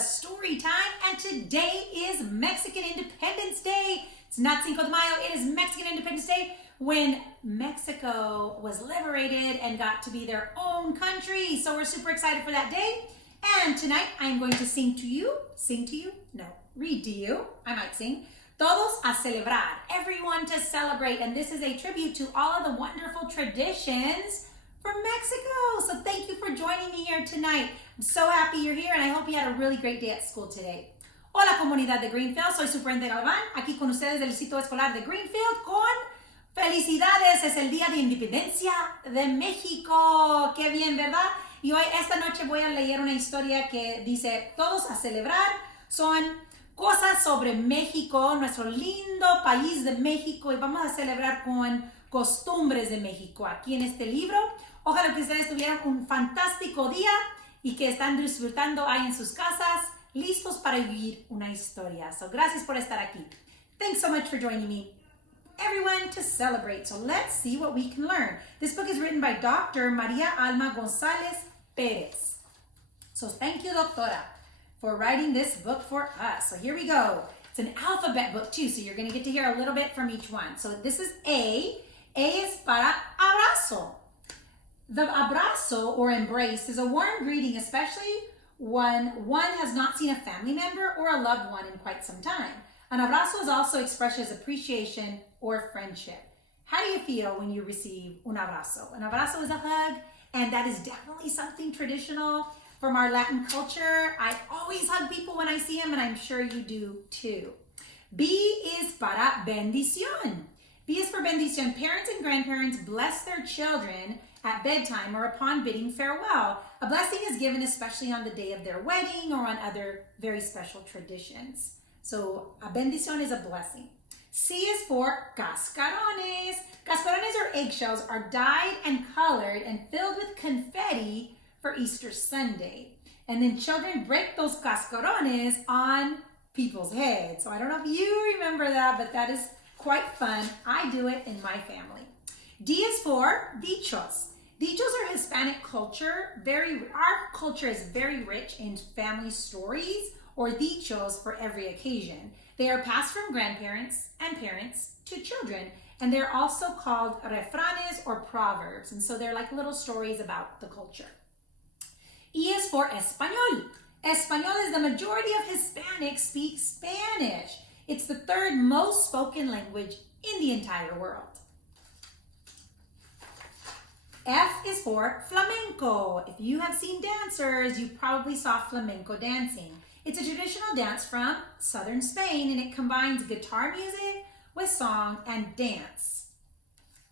story time, and today is Mexican Independence Day. It's not Cinco de Mayo, it is Mexican Independence Day, when Mexico was liberated and got to be their own country. So we're super excited for that day. And tonight I'm going to read to you, I might sing. Todos a celebrar, everyone to celebrate. And this is a tribute to all of the wonderful traditions from Mexico. So thank you for joining me here tonight. I'm so happy you're here and I hope you had a really great day at school today. Hola comunidad de Greenfield, soy Superintendente Galván, aquí con ustedes del sitio escolar de Greenfield con felicidades, es el día de independencia de México. Qué bien, ¿verdad? Y hoy, esta noche voy a leer una historia que dice, todos a celebrar, son cosas sobre México, nuestro lindo país de México, y vamos a celebrar con costumbres de México aquí en este libro. Ojalá que ustedes tuvieran un fantástico día y que están disfrutando ahí en sus casas, listos para vivir una historia. So, gracias por estar aquí. Thanks so much for joining me. Everyone to celebrate. So let's see what we can learn. This book is written by Dr. Maria Alma Gonzalez Perez. So thank you, Doctora, for writing this book for us. So here we go. It's an alphabet book too, so you're going to get to hear a little bit from each one. So this is A. A is para abrazo. The abrazo or embrace is a warm greeting, especially when one has not seen a family member or a loved one in quite some time. An abrazo is also expresses appreciation or friendship. How do you feel when you receive un abrazo? An abrazo is a hug, and that is definitely something traditional from our Latin culture. I always hug people when I see them, and I'm sure you do too. B is para bendición. B is for bendición. Parents and grandparents bless their children at bedtime or upon bidding farewell. A blessing is given especially on the day of their wedding or on other very special traditions. So a bendición is a blessing. C is for cascarones. Cascarones or eggshells are dyed and colored and filled with confetti for Easter Sunday. And then children break those cascarones on people's heads. So I don't know if you remember that, but that is quite fun. I do it in my family. D is for dichos. Dichos are Hispanic culture. Our culture is very rich in family stories or dichos for every occasion. They are passed from grandparents and parents to children, and they're also called refranes or proverbs, and so they're like little stories about the culture. E is for español. Español is the majority of Hispanics speak Spanish. It's the third most spoken language in the entire world. F is for flamenco. If you have seen dancers, you probably saw flamenco dancing. It's a traditional dance from southern Spain, and it combines guitar music with song and dance.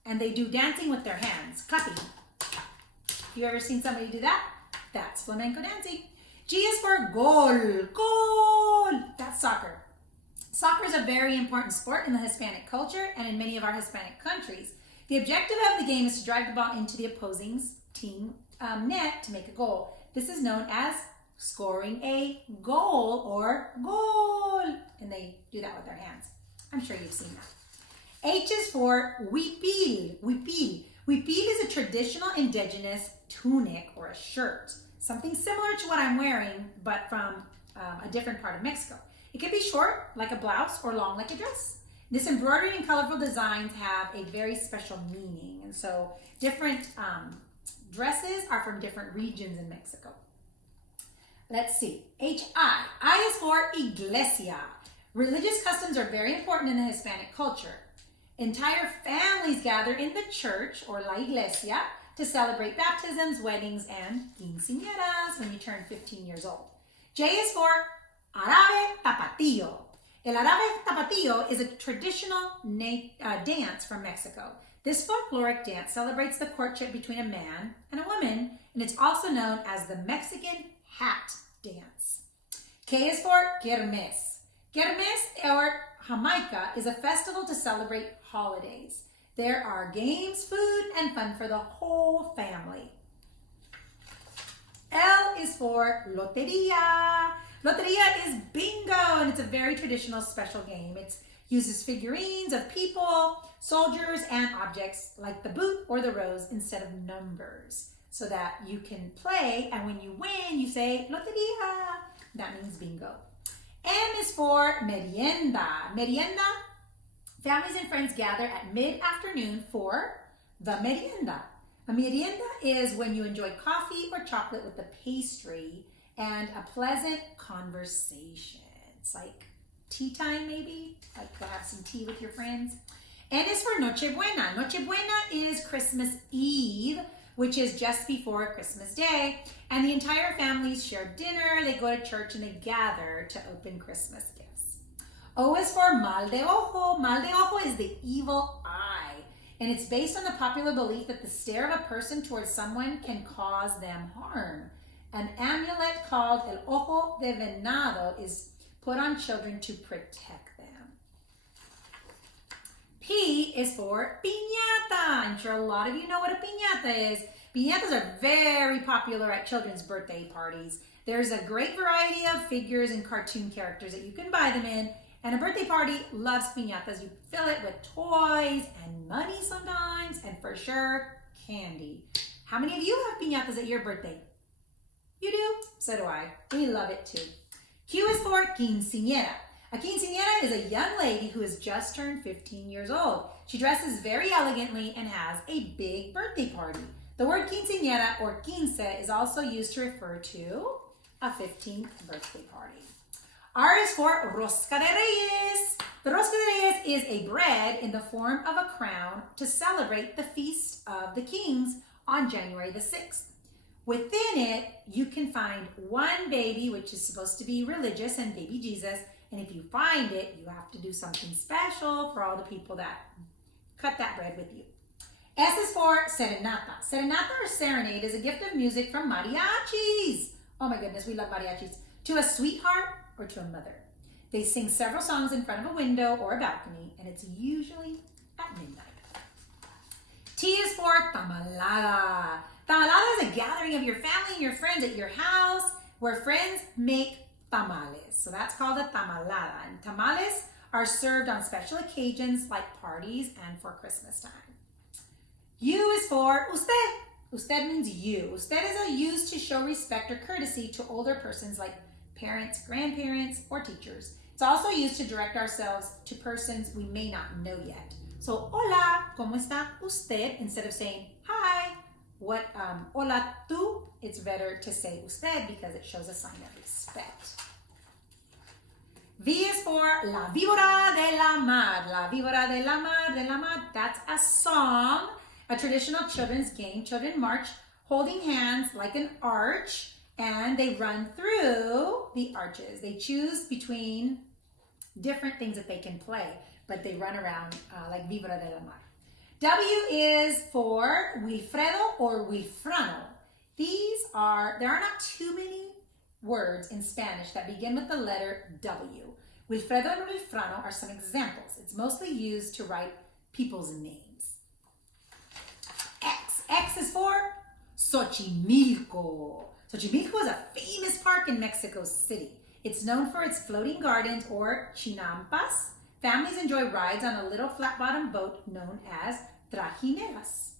And they do dancing with their hands, clapping. You ever seen somebody do that? That's flamenco dancing. G is for gol. Gol! That's soccer. Soccer is a very important sport in the Hispanic culture and in many of our Hispanic countries. The objective of the game is to drive the ball into the opposing team net to make a goal. This is known as scoring a goal or goal. And they do that with their hands. I'm sure you've seen that. H is for huipil. Huipil. Huipil is a traditional indigenous tunic or a shirt. Something similar to what I'm wearing, but from a different part of Mexico. It can be short, like a blouse, or long, like a dress. This embroidery and colorful designs have a very special meaning. And so different dresses are from different regions in Mexico. Let's see. H-I. I is for iglesia. Religious customs are very important in the Hispanic culture. Entire families gather in the church, or la iglesia, to celebrate baptisms, weddings, and quinceañeras when you turn 15 years old. J is for árabe tapatío. El árabe tapatío is a traditional dance from Mexico. This folkloric dance celebrates the courtship between a man and a woman, and it's also known as the Mexican hat dance. K is for kermes. Kermes or Jamaica is a festival to celebrate holidays. There are games, food, and fun for the whole family. L is for loteria. Loteria is bingo, and it's a very traditional special game. It uses figurines of people, soldiers, and objects like the boot or the rose instead of numbers so that you can play, and when you win, you say loteria. That means bingo. M is for merienda. Merienda, families and friends gather at mid-afternoon for the merienda. A merienda is when you enjoy coffee or chocolate with a pastry and a pleasant conversation. It's like tea time, maybe? Like to have some tea with your friends. N is for Nochebuena. Nochebuena is Christmas Eve, which is just before Christmas Day. And the entire family share dinner, they go to church, and they gather to open Christmas gifts. O is for mal de ojo. Mal de ojo is the evil eye. And it's based on the popular belief that the stare of a person towards someone can cause them harm. An amulet called el ojo de venado is put on children to protect them. P is for piñata. I'm sure a lot of you know what a piñata is. Piñatas are very popular at children's birthday parties. There's a great variety of figures and cartoon characters that you can buy them in. And a birthday party loves piñatas. You fill it with toys and money sometimes, and for sure, candy. How many of you have piñatas at your birthday? You do? So do I. We love it too. Q is for quinceañera. A quinceañera is a young lady who has just turned 15 years old. She dresses very elegantly and has a big birthday party. The word quinceañera or quince is also used to refer to a 15th birthday party. R is for rosca de reyes. The rosca de reyes is a bread in the form of a crown to celebrate the Feast of the Kings on January the 6th. Within it, you can find one baby, which is supposed to be religious, and baby Jesus. And if you find it, you have to do something special for all the people that cut that bread with you. S is for serenata. Serenata or serenade is a gift of music from mariachis. Oh my goodness, we love mariachis. To a sweetheart or to a mother. They sing several songs in front of a window or a balcony, and it's usually at midnight. T is for tamalada. Tamalada is a gathering of your family and your friends at your house where friends make tamales. So that's called a tamalada. And tamales are served on special occasions like parties and for Christmas time. U is for usted. Usted means you. Usted is used to show respect or courtesy to older persons like parents, grandparents, or teachers. It's also used to direct ourselves to persons we may not know yet. So, hola, ¿cómo está usted? Instead of saying, hi, hola tú, it's better to say usted because it shows a sign of respect. V is for La Víbora de la Mar. La Víbora de la Mar, that's a song, a traditional children's game. Children march holding hands like an arch, and they run through the arches. They choose between different things that they can play, but they run around like Víbora de la Mar. W is for Wilfredo or Wilfrano. There are not too many words in Spanish that begin with the letter W. Wilfredo and Wilfrano are some examples. It's mostly used to write people's names. X is for Xochimilco. Xochimilco is a famous park in Mexico City. It's known for its floating gardens or chinampas. Families enjoy rides on a little flat-bottom boat known as trajineras.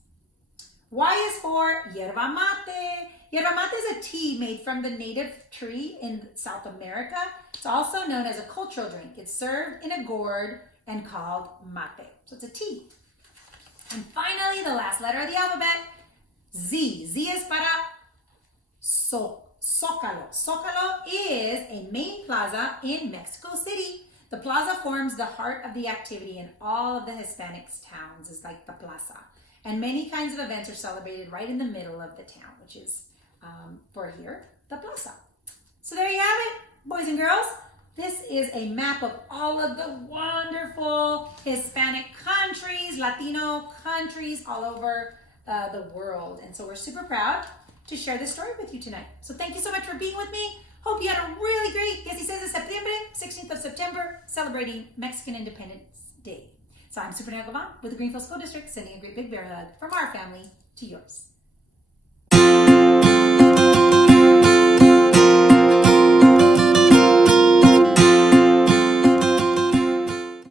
Y is for yerba mate. Yerba mate is a tea made from the native tree in South America. It's also known as a cultural drink. It's served in a gourd and called mate. So it's a tea. And finally, the last letter of the alphabet, Z. Z is para Zócalo. Zócalo is a main plaza in Mexico City. The plaza forms the heart of the activity in all of the Hispanic towns. It's like the plaza. And many kinds of events are celebrated right in the middle of the town, which is, for here, the plaza. So there you have it, boys and girls. This is a map of all of the wonderful Hispanic countries, Latino countries all over the world. And so we're super proud to share this story with you tonight. So thank you so much for being with me. Hope you had a really great 16 de septiembre, 16th of September, celebrating Mexican Independence Day. So I'm Supernova Gavan with the Greenfield School District, sending a great big bear hug from our family to yours.